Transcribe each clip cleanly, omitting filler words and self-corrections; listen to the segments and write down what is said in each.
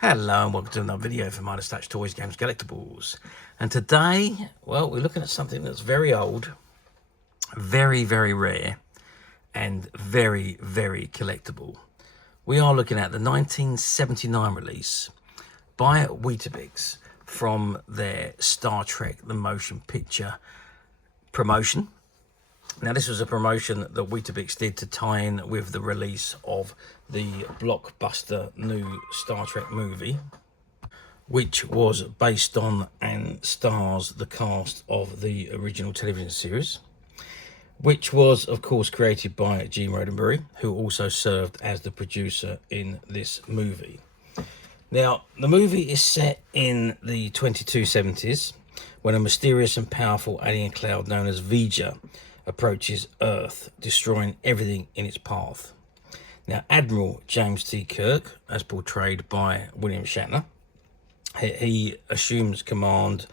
Hello and welcome to another video from Midas Touch Toys, Games, Collectibles. And today, well, we're looking at something that's very old, very, very rare, and very, very collectible. We are looking at the 1979 release by Weetabix from their Star Trek The Motion Picture promotion. Now, this was a promotion that Weetabix did to tie in with the release of the blockbuster new Star Trek movie, which was based on and stars the cast of the original television series, which was, of course, created by Gene Roddenberry, who also served as the producer in this movie. Now, the movie is set in the 2270s when a mysterious and powerful alien cloud known as Vija approaches Earth, destroying everything in its path. Now, Admiral James T. Kirk, as portrayed by William Shatner, he assumes command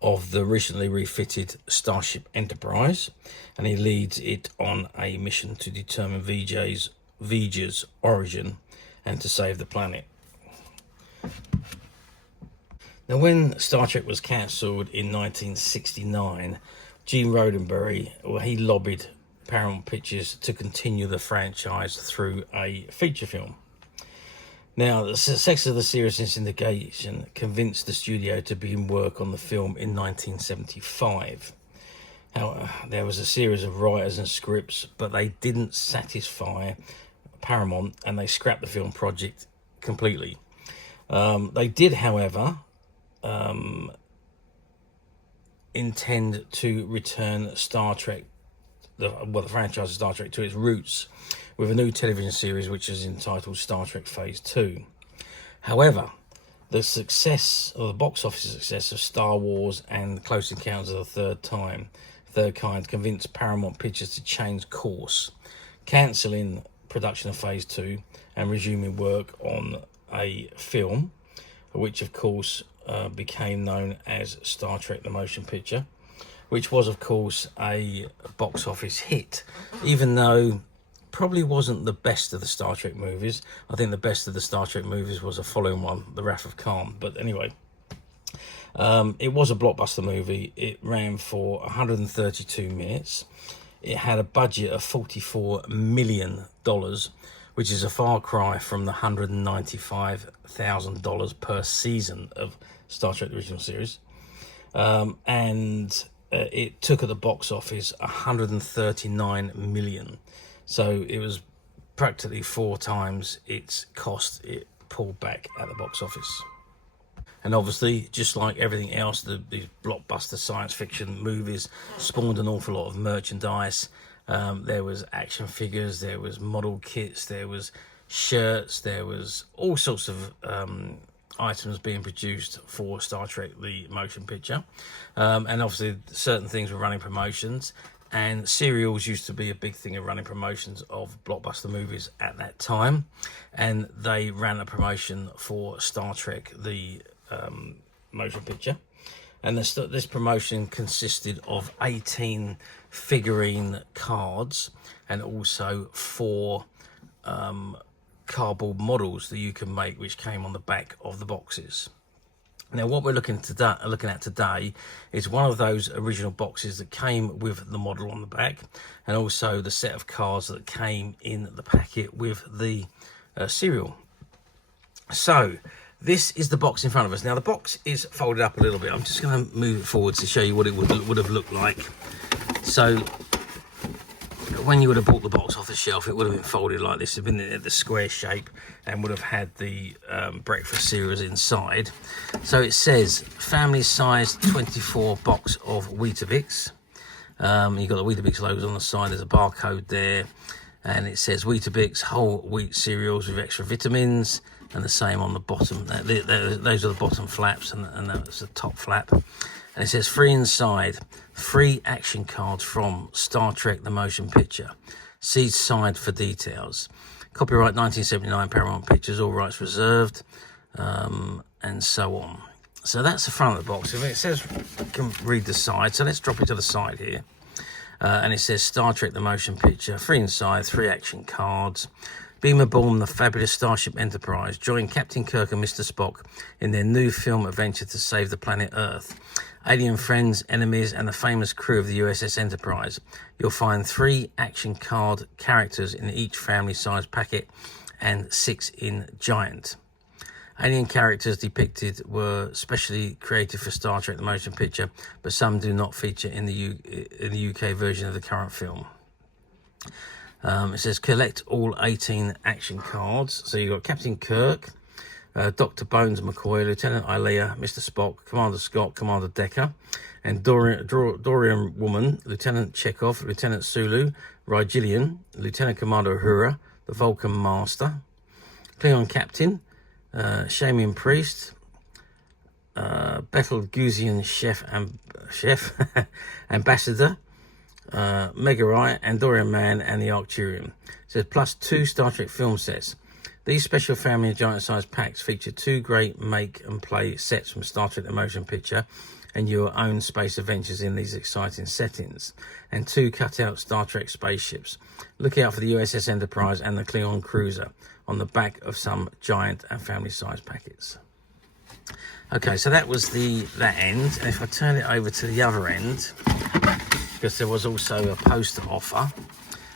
of the recently refitted Starship Enterprise, and he leads it on a mission to determine Vija's origin and to save the planet. Now, when Star Trek was cancelled in 1969, Gene Roddenberry, well, he lobbied Paramount Pictures to continue the franchise through a feature film. Now, the success of the series in syndication convinced the studio to begin work on the film in 1975. There was a series of writers and scripts, but they didn't satisfy Paramount and they scrapped the film project completely. They did, however, intend to return Star Trek, the franchise of Star Trek, to its roots with a new television series which is entitled Star Trek Phase 2. However, the success, or the box office success, of Star Wars and Close Encounters of the Third Kind convinced Paramount Pictures to change course, cancelling production of Phase 2 and resuming work on a film, which of course became known as Star Trek The Motion Picture, which was of course a box office hit, even though probably wasn't the best of the Star Trek movies. I think the best of the Star Trek movies was a following one, The Wrath of Khan. But anyway, it was a blockbuster movie. It ran for 132 minutes. It had a budget of $44 million, which is a far cry from the $195,000 per season of Star Trek the original series. And it took at the box office 139 million. So it was practically 4 times its cost it pulled back at the box office. And obviously, just like everything else, these blockbuster science fiction movies spawned an awful lot of merchandise. There was action figures, there was model kits, there was shirts, there was all sorts of items being produced for Star Trek the Motion Picture. And obviously, certain things were running promotions. And cereals used to be a big thing of running promotions of blockbuster movies at that time. And they ran a promotion for Star Trek the Motion Picture. And this promotion consisted of 18 figurine cards and also 4 cardboard models that you can make, which came on the back of the boxes. Now, what we're looking at today is one of those original boxes that came with the model on the back, and also the set of cards that came in the packet with the cereal. So, this is the box in front of us. Now, the box is folded up a little bit. I'm just going to move it forward to show you what it would have looked like. So, when you would have bought the box off the shelf, it would have been folded like this. It would have been the square shape and would have had the breakfast cereals inside. So it says family size 24 box of Weetabix. You've got the Weetabix logos on the side. There's a barcode there. And it says Weetabix whole wheat cereals with extra vitamins. And the same on the bottom. Those are the bottom flaps, and that's the top flap. And it says free inside, free action cards from Star Trek The Motion Picture. See side for details. Copyright 1979, Paramount Pictures, all rights reserved, and so on. So that's the front of the box. It says, you can read the side, so let's drop it to the side here. And it says Star Trek The Motion Picture, free inside, 3 action cards, Beam aboard the fabulous Starship Enterprise. Join Captain Kirk and Mr. Spock in their new film adventure to save the planet Earth. Alien friends, enemies, and the famous crew of the USS Enterprise. You'll find 3 action card characters in each family-sized packet and 6 in giant. Alien characters depicted were specially created for Star Trek the Motion Picture, but some do not feature in the UK version of the current film. It says collect all 18 action cards. So you've got Captain Kirk, Dr. Bones McCoy, Lieutenant Ilea, Mr. Spock, Commander Scott, Commander Decker, and Andorian Woman, Lieutenant Chekhov, Lieutenant Sulu, Rigelian, Lieutenant Commander Uhura, the Vulcan Master, Klingon Captain, Shamian Priest, Betelgeusian Chef Ambassador, Megarai, Andorian Man, and the Arcturian. It says plus 2 Star Trek film sets. These special family and giant-sized packs feature 2 great make-and-play sets from Star Trek the Motion Picture and your own space adventures in these exciting settings, and 2 cut-out Star Trek spaceships. Look out for the USS Enterprise and the Klingon Cruiser on the back of some giant and family-sized packets. Okay, so that was that end. And if I turn it over to the other end, because there was also a poster offer,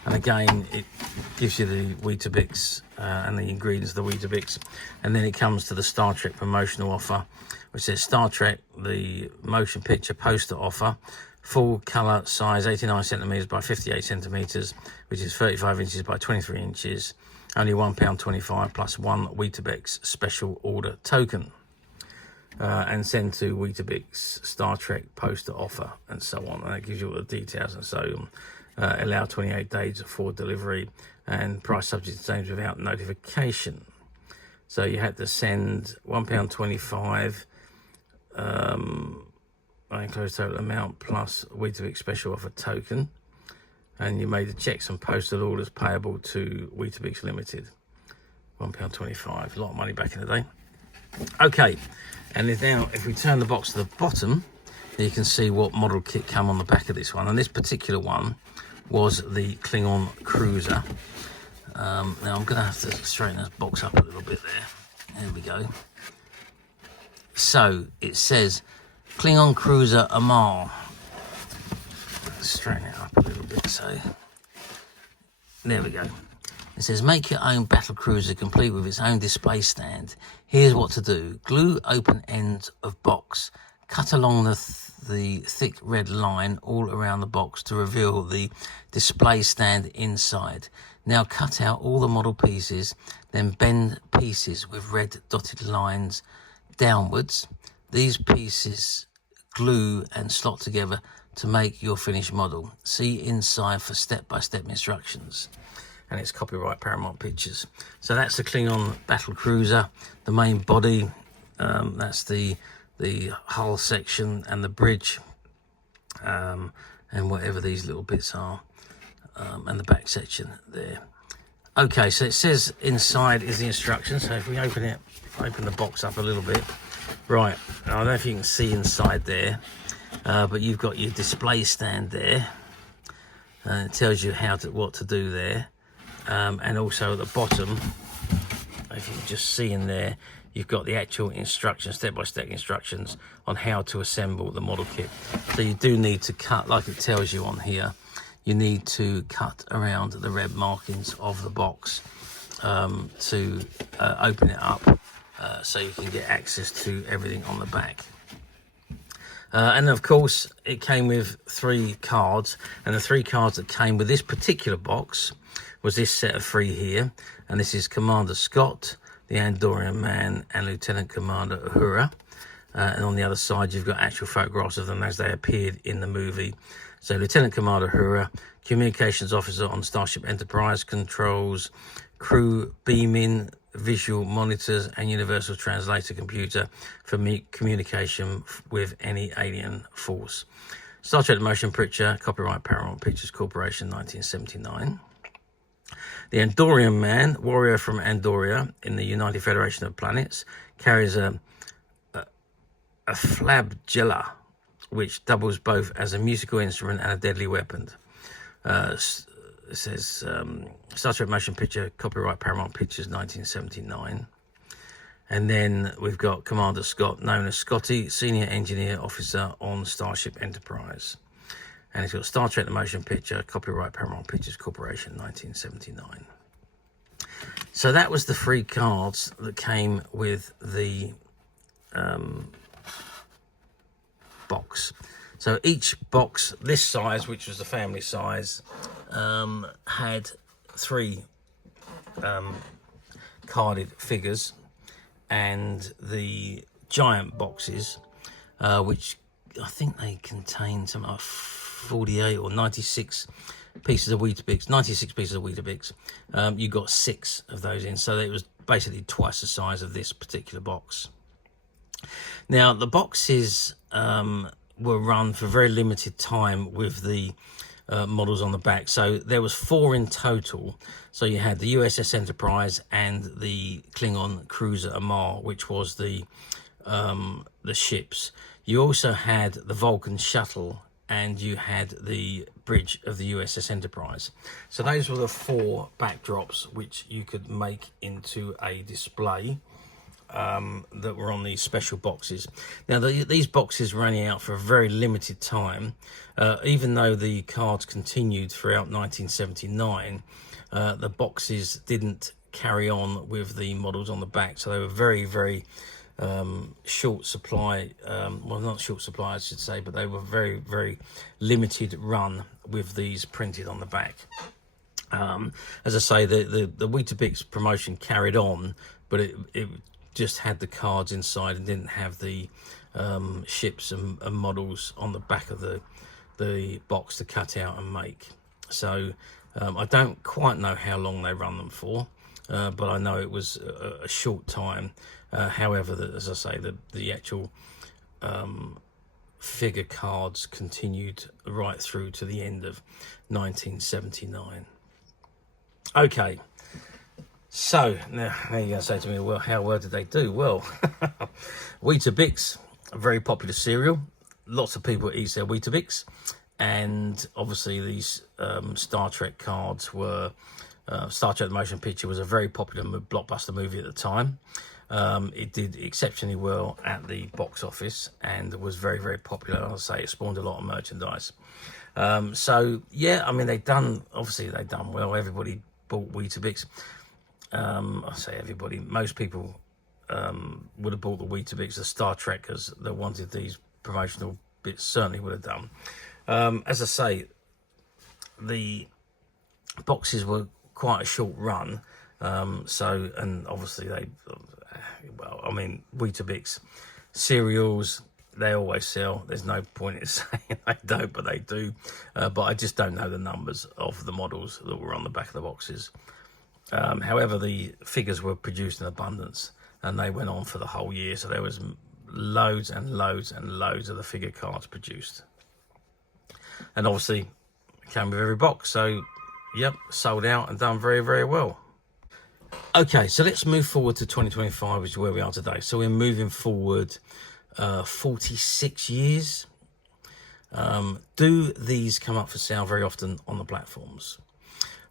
and again it gives you the Weetabix and the ingredients of the Weetabix, and then it comes to the Star Trek promotional offer, which says Star Trek the Motion Picture poster offer, full colour size 89 centimetres by 58 centimetres, which is 35 inches by 23 inches, only £1.25 plus 1 Weetabix special order token. And send to Weetabix Star Trek poster offer, and so on. And it gives you all the details and so on. Allow 28 days for delivery, and price subject to change without notification. So you had to send £1.25 enclosed total amount plus Weetabix special offer token, and you made the checks and postal orders payable to Weetabix Limited. £1.25, a lot of money back in the day. Okay, and now if we turn the box to the bottom, you can see what model kit came on the back of this one, and this particular one was the Klingon Cruiser. Now I'm going to have to straighten this box up a little bit there. There we go. So it says Klingon Cruiser Amar. Let's straighten it up a little bit. So there we go. It says, make your own battle cruiser complete with its own display stand. Here's what to do. Glue open ends of box. Cut along the thick red line all around the box to reveal the display stand inside. Now cut out all the model pieces, then bend pieces with red dotted lines downwards. These pieces glue and slot together to make your finished model. See inside for step-by-step instructions. And it's copyright Paramount Pictures. So that's the Klingon battle cruiser, the main body, that's the hull section and the bridge, and whatever these little bits are, and the back section there. Okay, so it says inside is the instructions. So if we open the box up a little bit, right, I don't know if you can see inside there, but you've got your display stand there, and it tells you what to do there. And also at the bottom, if you can just see in there, you've got the actual instructions, step-by-step instructions on how to assemble the model kit. So you do need to cut, like it tells you on here, you need to cut around the red markings of the box to open it up so you can get access to everything on the back. And of course, it came with 3 cards, and the 3 cards that came with this particular box was this set of 3 here, and this is Commander Scott, the Andorian Man, and Lieutenant Commander Uhura. And on the other side, you've got actual photographs of them as they appeared in the movie. So Lieutenant Commander Uhura, Communications Officer on Starship Enterprise, controls crew beaming, visual monitors, and universal translator computer for communication with any alien force. Star Trek the Motion Picture, copyright Paramount Pictures Corporation, 1979. The Andorian Man, warrior from Andoria in the United Federation of Planets, carries a flagella, which doubles both as a musical instrument and a deadly weapon. It it says Star Trek Motion Picture, copyright Paramount Pictures, 1979. And then we've got Commander Scott, known as Scotty, Senior Engineer Officer on Starship Enterprise. And it's got Star Trek The Motion Picture, copyright Paramount Pictures Corporation, 1979. So that was the 3 cards that came with the box. So each box, this size, which was the family size, had 3 carded figures, and the giant boxes, which I think they contain something like 48 or 96 pieces of Weetabix, 96 pieces of Weetabix. You got 6 of those in, so it was basically twice the size of this particular box. Now, the boxes were run for very limited time with the models on the back. So there was 4 in total. So you had the USS Enterprise and the Klingon Cruiser Amar, which was the ships. You also had the Vulcan Shuttle, and you had the bridge of the USS Enterprise. So those were the 4 backdrops which you could make into a display that were on these special boxes. Now, these boxes were only out for a very limited time. Even though the cards continued throughout 1979, the boxes didn't carry on with the models on the back. So they were very, very short supply. Well, not short supply, I should say, but they were very, very limited run with these printed on the back. As I say, the Weetabix promotion carried on, but it just had the cards inside and didn't have the ships and models on the back of the box to cut out and make. So I don't quite know how long they run them for, but I know it was a short time. However, as I say, the actual figure cards continued right through to the end of 1979. Okay. So, now you're going to say to me, well, how well did they do? Well, Weetabix, a very popular cereal. Lots of people eat their Weetabix. And obviously these Star Trek cards were... Star Trek The Motion Picture was a very popular blockbuster movie at the time. It did exceptionally well at the box office and was very, very popular. I'll say it spawned a lot of merchandise. So, yeah, I mean, they've done well. Everybody bought Weetabix. I say everybody, most people would have bought the Weetabix. The Star Trekkers that wanted these promotional bits certainly would have done. As I say, the boxes were quite a short run. So, and obviously well, I mean, Weetabix cereals, they always sell. There's no point in saying they don't, but they do. But I just don't know the numbers of the models that were on the back of the boxes. However, the figures were produced in abundance and they went on for the whole year. So there was loads and loads and loads of the figure cards produced. And obviously, it came with every box. So, yep, sold out and done very, very well. Okay, so let's move forward to 2025, which is where we are today. So we're moving forward 46 years. Do these come up for sale very often on the platforms?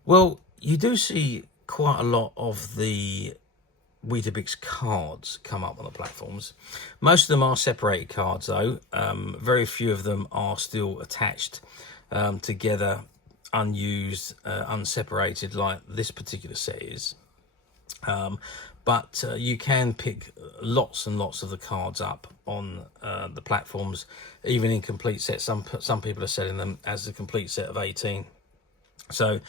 Well, you do see quite a lot of the Weetabix cards come up on the platforms. Most of them are separated cards, though. Very few of them are still attached together, unused, unseparated, like this particular set is. But you can pick lots and lots of the cards up on the platforms, even in complete sets. Some people are selling them as a complete set of 18. So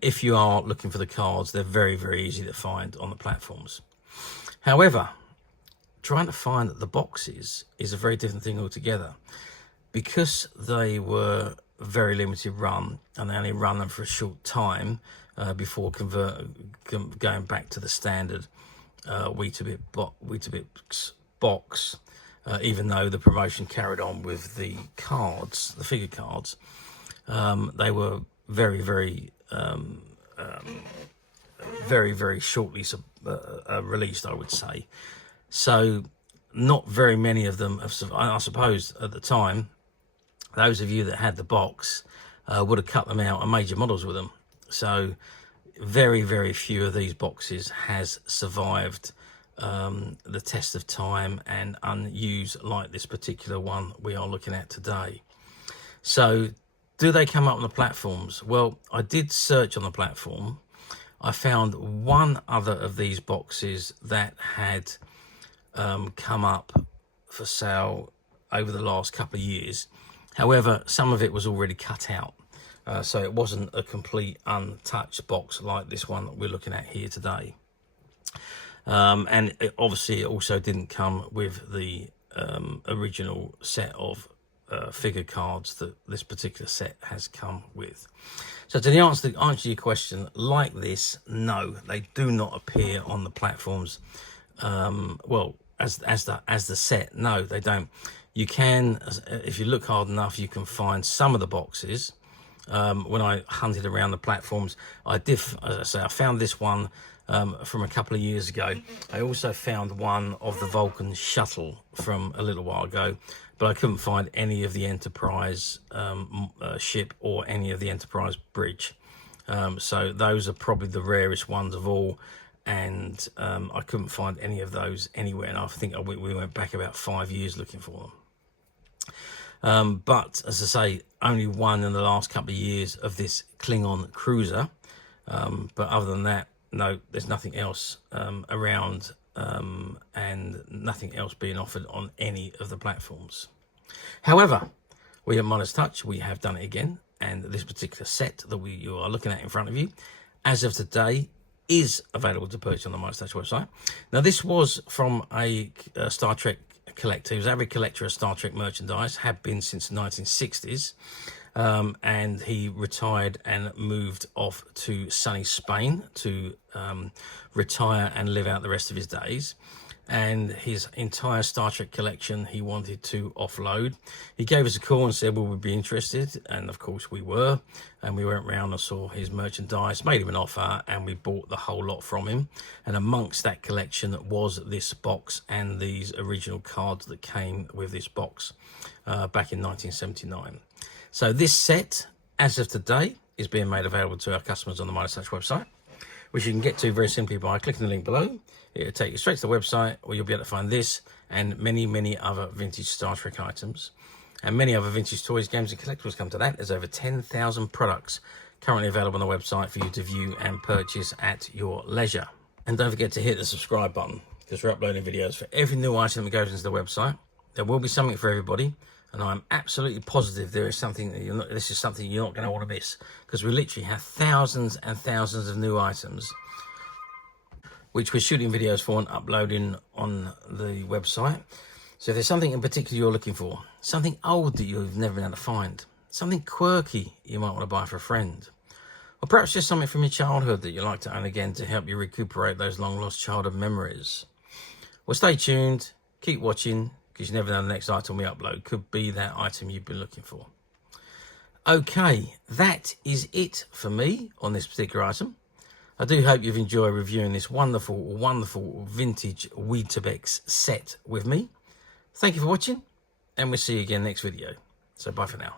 if you are looking for the cards, they're very, very easy to find on the platforms. However, trying to find the boxes is a very different thing altogether. Because they were very limited run and they only run them for a short time before going back to the standard Weetabix box, even though the promotion carried on with the cards, the figure cards, they were very, very, very, very shortly released, I would say. So not very many of them have, I suppose at the time, those of you that had the box would have cut them out and made your models with them. So very, very few of these boxes has survived the test of time and unused like this particular one we are looking at today. So do they come up on the platforms? Well, I did search on the platform. I found one other of these boxes that had come up for sale over the last couple of years. However, some of it was already cut out. So it wasn't a complete untouched box like this one that we're looking at here today. And obviously it also didn't come with the original set of figure cards that this particular set has come with. So to answer your question, like this, no, they do not appear on the platforms. Well, as the set, no, they don't. You can, if you look hard enough, you can find some of the boxes. When I hunted around the platforms, as I say, I found this one from a couple of years ago. I also found one of the Vulcan Shuttle from a little while ago, but I couldn't find any of the Enterprise ship or any of the Enterprise bridge. So those are probably the rarest ones of all, and I couldn't find any of those anywhere, and I think we went back about 5 years looking for them. But as I say, only one in the last couple of years of this Klingon Cruiser, but other than that, no, there's nothing else around, and nothing else being offered on any of the platforms. However, we at Midas Touch, we have done it again, and this particular set that you are looking at in front of you, as of today, is available to purchase on the Midas Touch website. Now, this was from a Star Trek collector. He was an avid collector of Star Trek merchandise, had been since the 1960s, and he retired and moved off to sunny Spain to retire and live out the rest of his days. And his entire Star Trek collection he wanted to offload. He gave us a call and said, well, we'd be interested, and of course we were, and we went round and saw his merchandise, made him an offer, and we bought the whole lot from him. And amongst that collection was this box and these original cards that came with this box back in 1979. So this set, as of today, is being made available to our customers on the Midas Touch website, which you can get to very simply by clicking the link below. It'll take you straight to the website, where you'll be able to find this and many, many other vintage Star Trek items. And many other vintage toys, games and collectibles come to that. There's over 10,000 products currently available on the website for you to view and purchase at your leisure. And don't forget to hit the subscribe button, because we're uploading videos for every new item that goes into the website. There will be something for everybody. And I'm absolutely positive there is something that this is something you're not going to want to miss, because we literally have thousands and thousands of new items, which we're shooting videos for and uploading on the website. So if there's something in particular you're looking for, something old that you've never been able to find, something quirky you might want to buy for a friend, or perhaps just something from your childhood that you like to own again to help you recuperate those long-lost childhood memories, well, stay tuned, keep watching, because you never know the next item we upload could be that item you've been looking for. Okay, that is it for me on this particular item. I do hope you've enjoyed reviewing this wonderful, wonderful vintage Weetabix set with me. Thank you for watching, and we'll see you again next video. So bye for now.